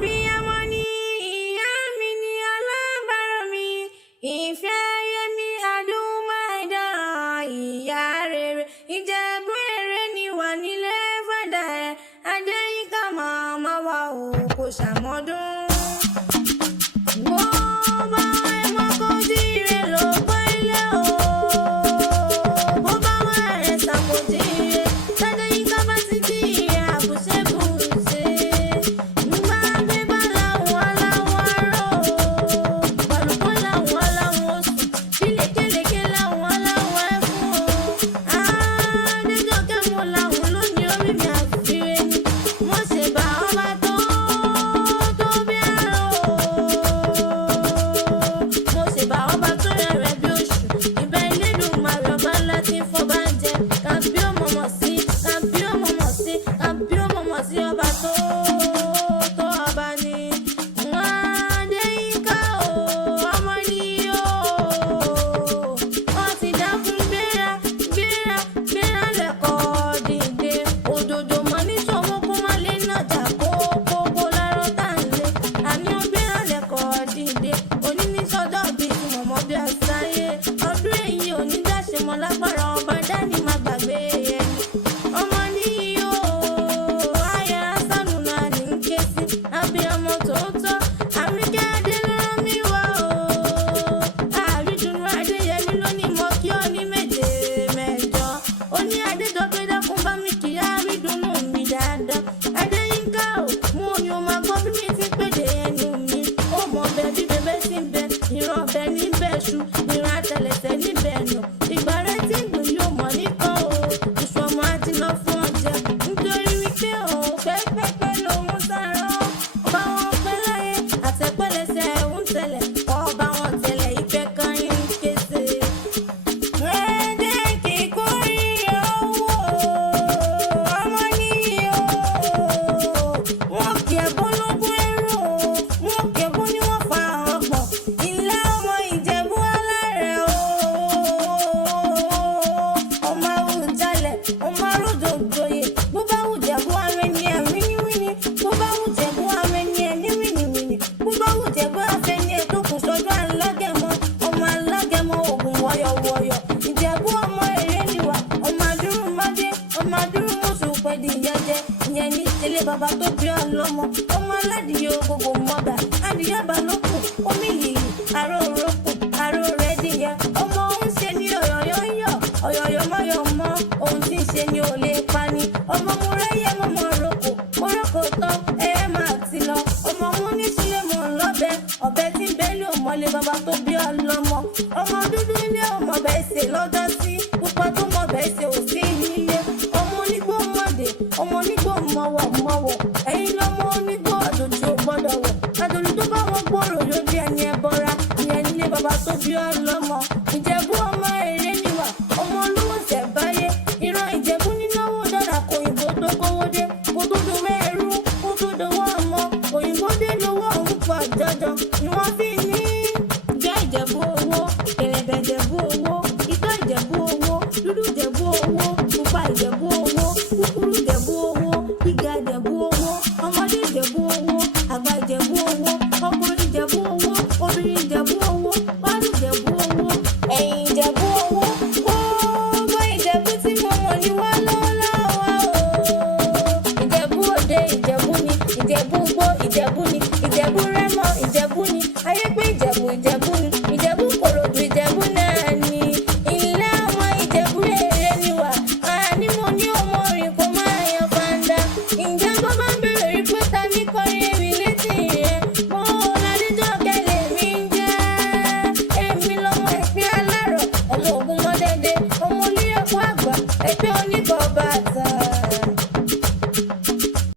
Abiyamọ ni ìyá mi ni alábàárò mi, ìfẹ́ yẹmi àdúmọ̀dá ìyá rere. Ìjẹ̀bú èrè ni wà nílé fàdà ẹ̀, Adéyínká màmá wa ò kò ṣàmọ́dún. Bàbá tó bí ọlọ́mọ, ọmọ aládìyẹ gbogbo mọ́gà, adìyẹ balókù, omi yìí, àrò òrókù, àrò rẹ̀ dìyẹ, ọmọ òun ṣe ní ọ̀yọ̀yọ̀ ń yọ̀, ọ̀yọ̀yọ̀ mọ́yọ̀ mọ́, ohun tí ń ṣe ni ò lè pani, ọmọ mo rẹ́yẹ mọ́ mọ́ roko, mo roko tán, ẹ̀yẹ máa ti lọ, ọmọ mo ní sílé mọ̀ ń lọ́bẹ̀, ọ̀bẹ tí ń bẹ́lí òmọ́lé bàbá tó bí ọlọ́mọ, ọmọ dúdú ilé ọmọ bẹ́ẹ̀ ṣe lọ́jọ́ sí, pupa tó mọ̀ bẹ́ẹ̀ ṣe ò sí nílé, ọmọ onígbó mọ̀dé, ọmọ onígbó mọ̀wọ̀, ẹ̀yin lọ́mọ onígbó àdòjì ò gbọ́dọ̀ wọ̀, àdòjì tó bá wọn gbòòrò yóò di ẹni ẹbọra, ìyẹn nílé bàbá tó bí ọlọ́mọ. Ìjẹ̀bú ọmọ èrè níwà, ọmọ olówó ṣẹ̀báyé, ìran Ìjẹ̀bú nínáwó dára kò òyìnbó tó kówó dé, kó tó dowó ẹrú, kó tó dowó ọmọ, òyìnbó dé lówó òun pọ̀ jọjọ, ni wọ́n fi ní jẹ́ Ìjẹ̀bú owó, kẹ̀lẹ̀bẹ̀ Ìjẹ̀bú owó, itọ́ Ìjẹ̀bú owó, dúdú Ìjẹ̀bú owó, pupa Ìjẹ̀bú owó, kúkúrú Ìjẹ̀bú owó, gíga Ìjẹ̀bú owó, ọmọdé Ìjẹ̀bú owó, àgbà Ìjẹ̀bú owó, ọkùnrin Ìjẹ̀bú owó, obìnrin Ìjẹ̀bú owó, pálí Ìjẹ̀bú owó, ẹ̀yìn Ìjẹ̀bú owó, gbogbo Ìjẹ̀bú tí mo mọ̀ ní wá lọ́wọ́ o. Ìjẹ̀bú òde Ìjẹ̀bú ni, Ìjẹ̀bú gbó Ìjẹ̀bú ni,